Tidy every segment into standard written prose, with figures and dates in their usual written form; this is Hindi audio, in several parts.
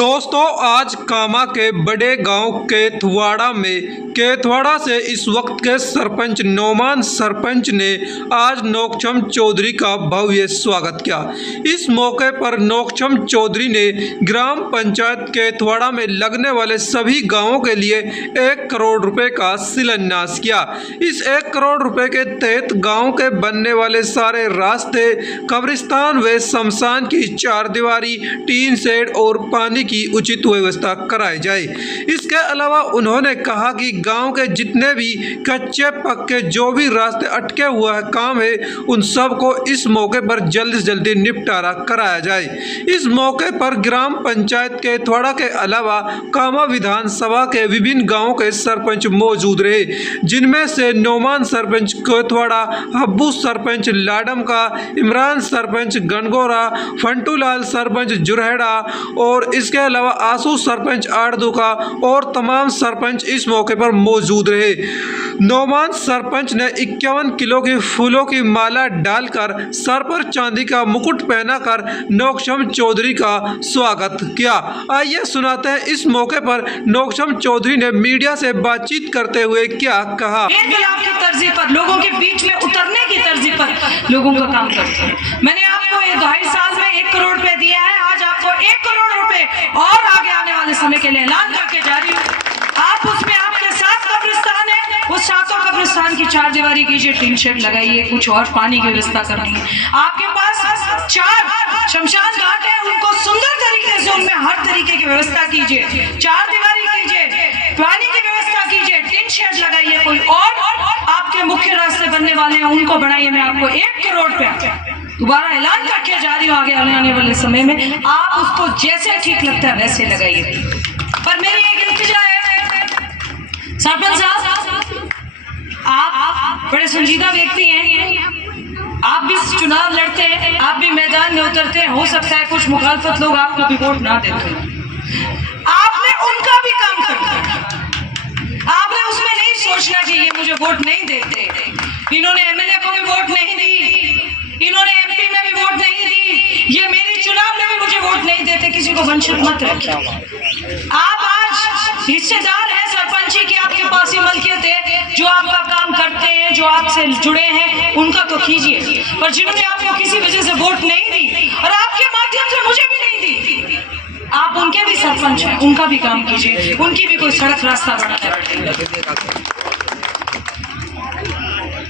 दोस्तों, आज कामा के बड़े गांव केथवाड़ा से इस वक्त के सरपंच नोमान सरपंच ने आज नोकचम चौधरी का भव्य स्वागत किया। इस मौके पर नोकचम चौधरी ने ग्राम पंचायत केथवाड़ा में लगने वाले सभी गांवों के लिए 1 करोड़ रुपए का शिलान्यास किया। इस 1 करोड़ रुपए के तहत गांव के बनने वाले सारे रास्ते, कब्रिस्तान व शमशान की 4 दीवारी, टीन शेड और पानी की उचित व्यवस्था कराई जाए। इसके अलावा उन्होंने कहा कि गांव के जितने भी कच्चे पक्के जो भी रास्ते अटके हुआ है काम है, उन सब को इस मौके पर जल्द से जल्दी निपटारा कराया जाए। इस मौके पर ग्राम पंचायत केथवाड़ा के अलावा कामा विधानसभा के विभिन्न गांवों के सरपंच मौजूद रहे, जिनमें से नोमान सरपंच केथवाड़ा, हब्बू सरपंच लाडम का, इमरान सरपंच गनगोरा, फंटूलाल सरपंच जुरहेड़ा और इसके अलावा आसू सरपंच आड़दू का और तमाम सरपंच इस मौके पर मौजूद रहे। नोमान सरपंच ने 51 किलो की फूलों की माला डालकर सर पर चांदी का मुकुट पहनाकर नोकचम चौधरी का स्वागत किया। आइए सुनाते हैं इस मौके पर नोकचम चौधरी ने मीडिया से बातचीत करते हुए क्या कहा। इनकलाब की तर्ज पर, लोगों के बीच में उतरने की तर्ज पर लोगों का काम करते हैं। मैंने आपको 2.5 साल में 1 करोड़ रुपए दिया है। आज आपको 1 करोड़ रुपए और आगे आने वाले समय के लिए ऐलान करके जा रही हूँ। आप उसमें आपके 7 कब्रिस्तान है, उस 7 कब्रिस्तान की 4 दीवारी कीजिए, टीन शेड लगाइए, कुछ और पानी की व्यवस्था करनी है। आपके पास 4 शमशान घाट है, उनको सुंदर तरीके से उनमें हर तरीके की व्यवस्था कीजिए, 4 दीवारी कीजिए, पानी की व्यवस्था कीजिए, टीन शेड लगाइए। कोई और आपके मुख्य रास्ते बनने वाले हैं, उनको बढ़ाइए। मैं आपको 1 करोड़ रुपए दोबारा ऐलान करके जा रही हूँ। आगे आने वाले समय में आप उसको जैसे ठीक लगता है वैसे लगाइए। पर मेरी एक इल्तिजा है, सरपंच साहब, आप बड़े संजीदा व्यक्ति हैं, आप भी चुनाव लड़ते हैं, आप भी मैदान में उतरते हैं। हो सकता है कुछ मुखालफत लोग आपको भी वोट ना देते हैं, आपने उनका भी काम करना है। आपने उसमें नहीं सोचना कि ये मुझे वोट नहीं देते, इन्होंने एमएलए को भी वोट नहीं दी, इन्होंने एमपी में भी वोट नहीं दी, ये मेरी चुनाव में भी मुझे वोट नहीं देते। किसी को वंचित मत रखिए। आप आज हिस्सेदार हैं सरपंची की, आपके पास ही मलकियत है। जो आपका काम करते हैं, जो आपसे जुड़े हैं, उनका तो कीजिए। पर जिन्होंने आपको किसी वजह से वोट नहीं दी और आपके माध्यम से मुझे भी नहीं दी, आप उनके भी सरपंच हैं, उनका भी काम कीजिए, उनकी भी कोई सड़क रास्ता बनाना पड़ेगा।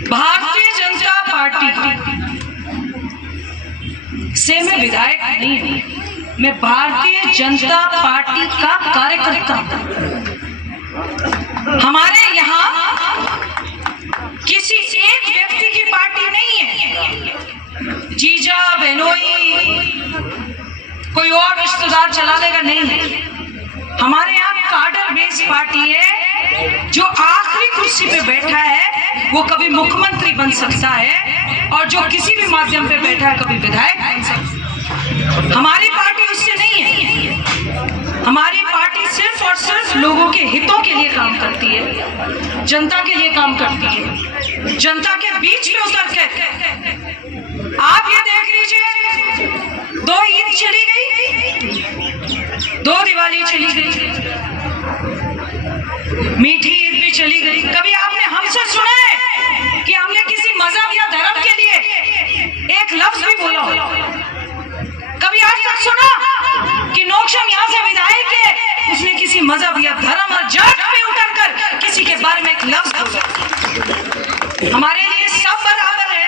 भारतीय जनता पार्टी से मैं विधायक नहीं हूं, मैं भारतीय जनता पार्टी का कार्यकर्ता हूं। हमारे यहाँ किसी एक व्यक्ति की पार्टी नहीं है, जीजा बहनोई कोई और रिश्तेदार चलाने का नहीं है। हमारे यहाँ कार्डर बेस्ड पार्टी है। जो आखिरी कुर्सी पे बैठा है वो कभी मुख्यमंत्री बन सकता है, और जो किसी भी माध्यम पे बैठा है कभी विधायक बन सकता है। हमारी पार्टी उससे नहीं है। हमारी पार्टी सिर्फ और सिर्फ लोगों के हितों के लिए काम करती है, जनता के लिए काम करती है, जनता के बीच में उतर के। आप ये देख लीजिए, 2 ईद चली गई, 2 दिवाली चली गई, मीठी ईद भी चली गई। कभी आपने हमसे सुना है कि हमने किसी मजहब या धर्म के लिए एक लफ्ज भी बोला हो? कभी आज तक सुना कि नोकचम यहाँ से विधायक है, उसने किसी मजहब या धर्म और जात पे उतरकर किसी के बारे में एक लफ्ज बोला? हमारे लिए सब बराबर है।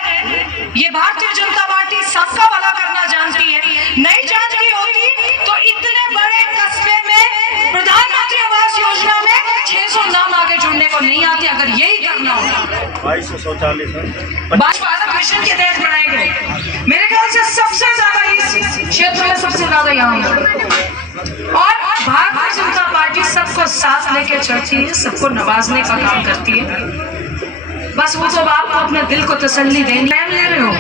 ये भारतीय जनता पार्टी सबका भला करना जानती है। नहीं जानती होती तो इतने बड़े कस्बे में प्रधानमंत्री आवास योजना में 600 नाम आगे जुड़ने को नहीं आते। अगर यही करना होगा, 22 शौचालय भारत मिशन के तहत बनाए गए, मेरे ख्याल से सबसे ज्यादा इस क्षेत्र में सबसे ज्यादा यहाँ और भारतीय जनता पार्टी सबको साथ लेके चलती है, सबको नवाजने का काम करती है। बस वो जब आपको अपने दिल को तसल्ली देनी, टाइम ले रहे हो